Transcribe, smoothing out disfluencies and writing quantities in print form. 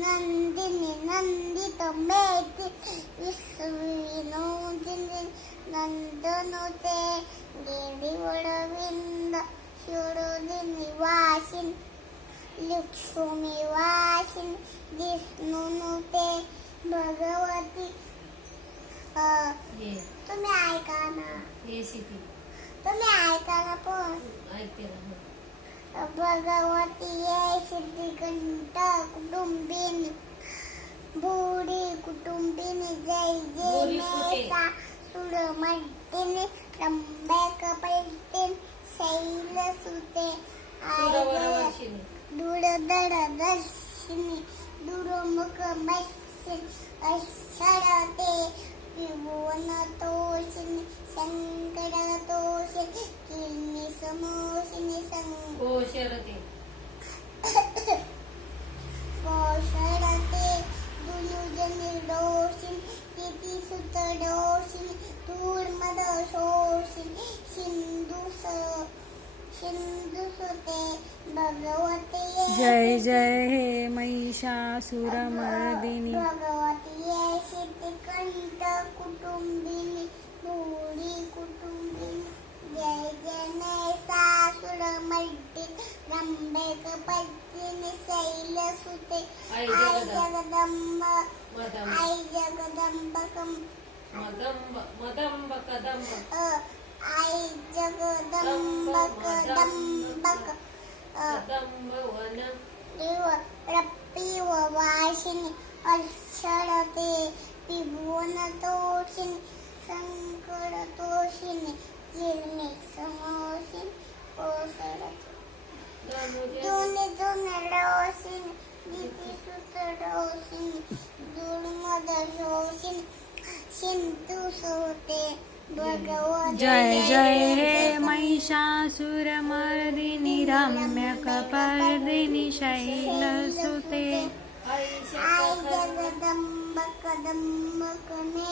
नंदिनी नंदित मेती विश्वविनोदिनी नंदनुते गिरिवरविंद शिरोदिनी वासिन लक्ष्मी वासिन विष्णुनुते भगवती. तुम्ही ऐका ना, तुम्ही ऐका ना पण. भगवती ये सिद्धिकंठ कुटुंबिनी बुडी कुटुंबिनी जय जय मेसा सुरमर्दिनी त्र्यंबकपल्टिनी शैलसुते दूरदर्शिनी दूरमुखमर्शिनी अक्षरते त्रिभुवनतोषिनी शंकरतोषिनी किल्मिषमोषिनी कोशरते दुलुजनिर्दोषिनी तिथिसुतदोषिनी धूर्मदशोषिनी सिंधुसुते भगवती. जय जय हे महिषासुरमर्दिनी भगवती ये सिद्धिकंठ कुटुंबिनी बुडी कुटुंबिनी जय जय महिषासुरमर्दिनी त्र्यंबकपल्टिनी शैलसुते आई जगदंब आई जगदंबकम आई जगदंबकदंबक रप्पीवासिनी अक्षरते त्रिभुवनतोषिनी शंकरतोषिनी किल्मिषमोषिनी कोशरते दोषिनी दितिसुतदोषिनी दुर्मदशोषिनी सिंधुसुते भगवती. जय जय हे महिषासुरमर्दिनी रम्यकपर्दिनी शैलसुते आई जगदंबकदंबकने